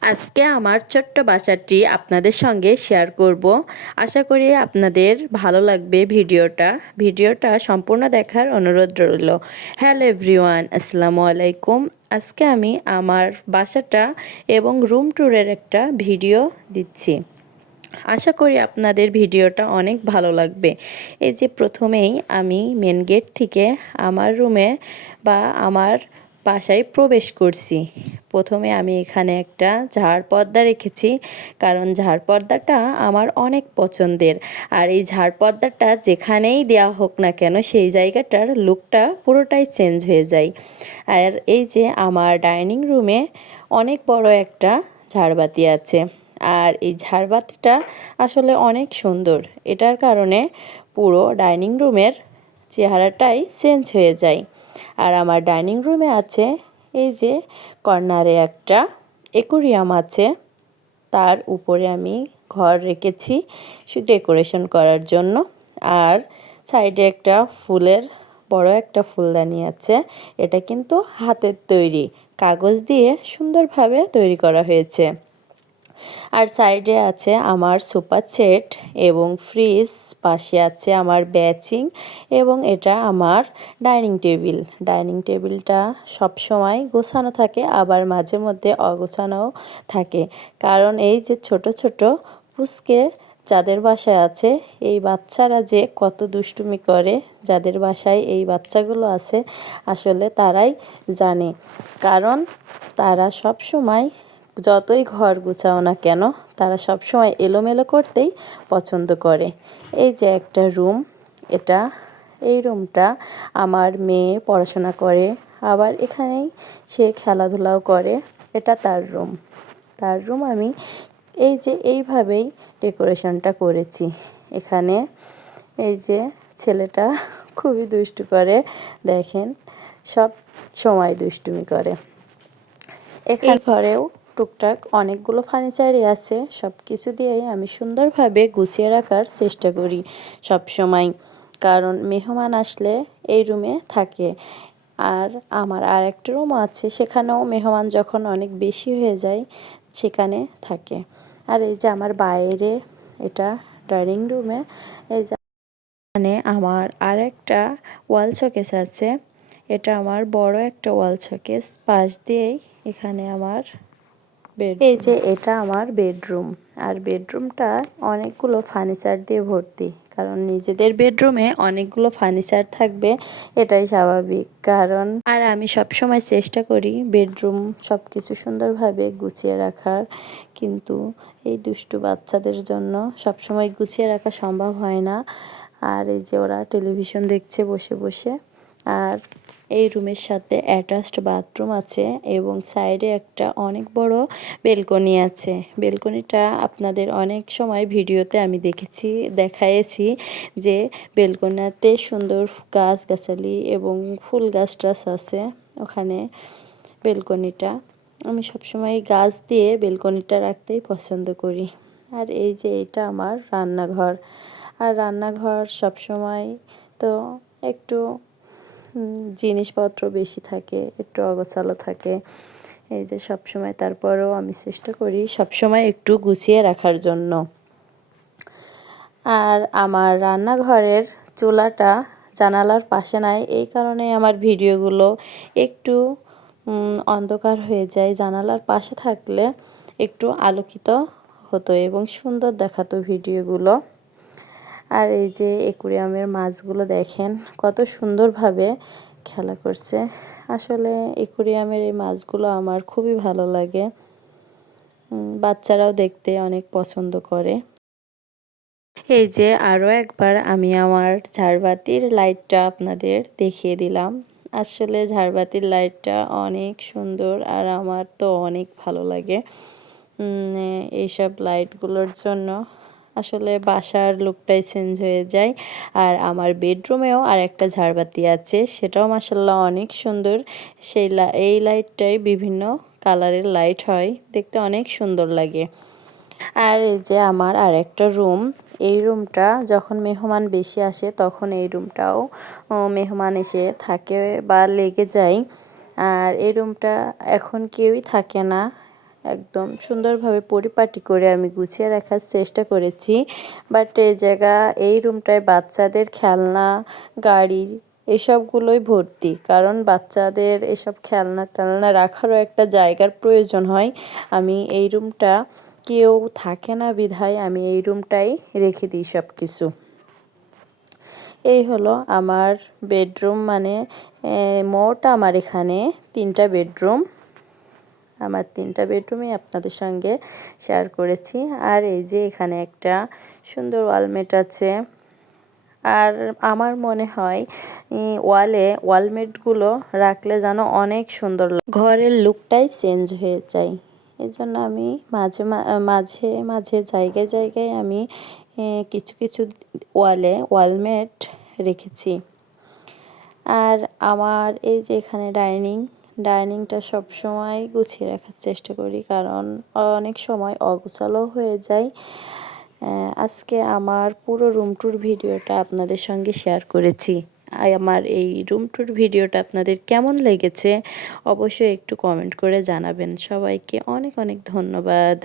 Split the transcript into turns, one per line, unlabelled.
আজকে আমার ছোট্ট বাসাটি আপনাদের সঙ্গে শেয়ার করব। আশা করি আপনাদের ভালো লাগবে ভিডিওটা। ভিডিওটা সম্পূর্ণ দেখার অনুরোধ রইল। হ্যালো এভরিওয়ান, আসসালামু আলাইকুম। আজকে আমি আমার বাসাটা এবং রুম ট্যুরের একটা ভিডিও দিচ্ছি। আশা করি আপনাদের ভিডিওটা অনেক ভালো লাগবে। এই যে প্রথমেই আমি মেন গেট থেকে আমার রুমে বা আমার বাসায় প্রবেশ করছি। প্রথমে আমি এখানে একটা ঝাড় পর্দা রেখেছি, কারণ ঝাড় পর্দাটা আমার অনেক পছন্দের। আর এই ঝাড় পর্দাটা যেখানেই দেওয়া হোক না কেন, সেই জায়গাটার লুকটা পুরোটাই চেঞ্জ হয়ে যায়। আর এই যে আমার ডাইনিং রুমে অনেক বড় একটা ঝাড়বাতি আছে। আর এই ঝাড়বাতিটা আসলে অনেক সুন্দর। এটার কারণে পুরো ডাইনিং রুমের চেহারাটাই চেঞ্জ হয়ে যায়। আর আমার ডাইনিং রুমে আছে, এই যে কর্নারে একটা একুরিয়াম আছে। তার উপরে আমি ঘর রেখেছি ডেকোরেশন করার জন্য। আর সাইডে একটা ফুলের বড় একটা ফুলদানি আছে। এটা কিন্তু হাতের তৈরি। কাগজ দিয়ে সুন্দরভাবে তৈরি করা হয়েছে। আর সাইডে আছে আমার সোফা সেট এবং ফ্রিজ, পাশে আছে আমার ব্যাচিং এবং এটা আমার ডাইনিং টেবিল। ডাইনিং টেবিলটা সব সময় গোছানো থাকে, আবার মাঝে মধ্যে অগোছানোও থাকে। কারণ এই যে ছোট ছোট পুচকে যাদের বাসায় আছে, এই বাচ্চারা যে কত দুষ্টুমি করে যাদের বাসায় এই বাচ্চাগুলো আছে, আসলে তারাই জানে। কারণ তারা সব সময় যতই ঘর গুছাও না কেন তারা সব সময় এলোমেলো করতেই পছন্দ করে। এই যে একটা রুম এটা এই রুমটা আমার মেয়ে পড়াশোনা করে আবার এখানেই সে খেলাধুলাও করে এটা তার রুম। তার রুম আমি এই যে এইভাবেই ডেকোরেশনটা করেছি। এখানে এই যে ছেলেটা খুবই দুষ্টু করে দেখেন সব সময় দুষ্টুমি করে। এখানে ঘরেও টুকটাক অনেকগুলো ফার্নিচারই আছে সব কিছু দিয়েই আমি সুন্দরভাবে গুছিয়ে রাখার চেষ্টা করি সব সময় কারণ মেহমান আসলে এই রুমে থাকে। আর আমার আর একটা রুম আছে, সেখানেও মেহমান যখন অনেক বেশি হয়ে যায়, সেখানে থাকে। আর এই যে আমার বাইরে এটা ডাইনিং রুমে, এই যে এখানে আমার আর একটা ওয়াল শোকেস আছে। এটা আমার বড় একটা ওয়াল শোকেস, পাশ দিয়েই এখানে আমার এই যে এটা আমার বেডরুম। আর বেডরুমটা অনেকগুলো ফার্নিচার দিয়ে ভর্তি। কারণ নিজেদের বেডরুমে অনেকগুলো ফার্নিচার থাকবে, এটাই স্বাভাবিক। কারণ আর আমি সব সময় চেষ্টা করি বেডরুম সব কিছু সুন্দরভাবে গুছিয়ে রাখার। কিন্তু এই দুষ্টু বাচ্চাদের জন্য সব সময় গুছিয়ে রাখা সম্ভব হয় না। আর এই যে ওরা টেলিভিশন দেখছে বসে বসে। আর এই রুমের সাথে অ্যাটাচড বাথরুম আছে এবং সাইডে একটা অনেক বড় বেলকনি আছে। বেলকনিটা আপনাদের অনেক সময় ভিডিওতে আমি দেখেছি দেখাইছি যে বেলকনিতে সুন্দর গাছ গাছালি এবং ফুল গাছ টাছ আছে ওখানে বেলকনিটা। আমি সবসময় গাছ দিয়ে বেলকনিটা রাখতেই পছন্দ করি। আর এই যে এটা আমার রান্নাঘর। আর রান্নাঘর সবসময় তো একটু জিনিসপত্র বেশি থাকে, একটু অগোছালো থাকে। এই যে সবসময় তারপরেও আমি চেষ্টা করি সবসময় একটু গুছিয়ে রাখার জন্য। আর আমার রান্নাঘরের চুলাটা জানালার পাশে নাই, এই কারণে আমার ভিডিওগুলো একটু অন্ধকার হয়ে যায়। জানালার পাশে থাকলে একটু আলোকিত হতো এবং সুন্দর দেখাতো ভিডিওগুলো। আর এই যে একুরিয়ামের মাছগুলো দেখেন, কত সুন্দরভাবে খেলা করছে। আসলে একুরিয়ামের এই মাছগুলো আমার খুবই ভালো লাগে। বাচ্চারাও দেখতে অনেক পছন্দ করে। এই যে আরও একবার আমি আমার ঝাড়বাতির লাইটটা আপনাদের দেখিয়ে দিলাম। আসলে ঝাড়বাতির লাইটটা অনেক সুন্দর আর আমার তো অনেক ভালো লাগে। এইসব লাইটগুলোর জন্য আসলে বাসার লুকটাই চেঞ্জ হয়ে যায়। আর আমার বেডরুমেও আর একটা ঝাড়বাতি আছে, সেটাও মাসাল্লাহ অনেক সুন্দর। সেই এই লাইটটাই বিভিন্ন কালারের লাইট হয়, দেখতে অনেক সুন্দর লাগে। আর এই যে আমার আর একটা রুম এই রুমটা যখন মেহমান বেশি আসে, তখন এই রুমটাও মেহমান এসে থাকে বা লেগে যায়। আর এই রুমটা এখন কেউই থাকে না। একদম সুন্দরভাবে পরিপাটি করে আমি গুছিয়ে রাখার চেষ্টা করেছি। বাট এই জায়গা, এই রুমটায় বাচ্চাদের খেলনা, গাড়ি এসবগুলোই ভর্তি। কারণ বাচ্চাদের এসব খেলনা টেলনা রাখারও একটা জায়গার প্রয়োজন হয়। আমি এই রুমটা কেউ থাকে না বিধায় আমি এই রুমটাই রেখে দিই সব কিছু এই হলো আমার বেডরুম মানে মোট আমার এখানে তিনটা বেডরুম আমার তিনটা বেডরুমই আপনাদের সঙ্গে শেয়ার করেছি। আর এই যে এখানে একটা সুন্দর ওয়ালমেট আছে। আর আমার মনে হয় ওয়ালে ওয়ালমেটগুলো রাখলে যেন অনেক সুন্দর ঘরের লুকটাই চেঞ্জ হয়ে যায়। এই জন্য আমি মাঝে মাঝে মাঝে জায়গায় জায়গায় আমি কিছু কিছু ওয়ালে ওয়ালমেট রেখেছি। আর আমার এই যে এখানে ডাইনিং ডাইনিংটা সব সময় গুছিয়ে রাখার চেষ্টা করি, কারণ অনেক সময় অগোছালো হয়ে যায়। আজকে আমার পুরো রুম ট্যুর ভিডিওটা আপনাদের সঙ্গে শেয়ার করেছি। আমার এই রুম ট্যুর ভিডিওটা আপনাদের কেমন লেগেছে অবশ্যই একটু কমেন্ট করে জানাবেন। সবাইকে অনেক অনেক ধন্যবাদ।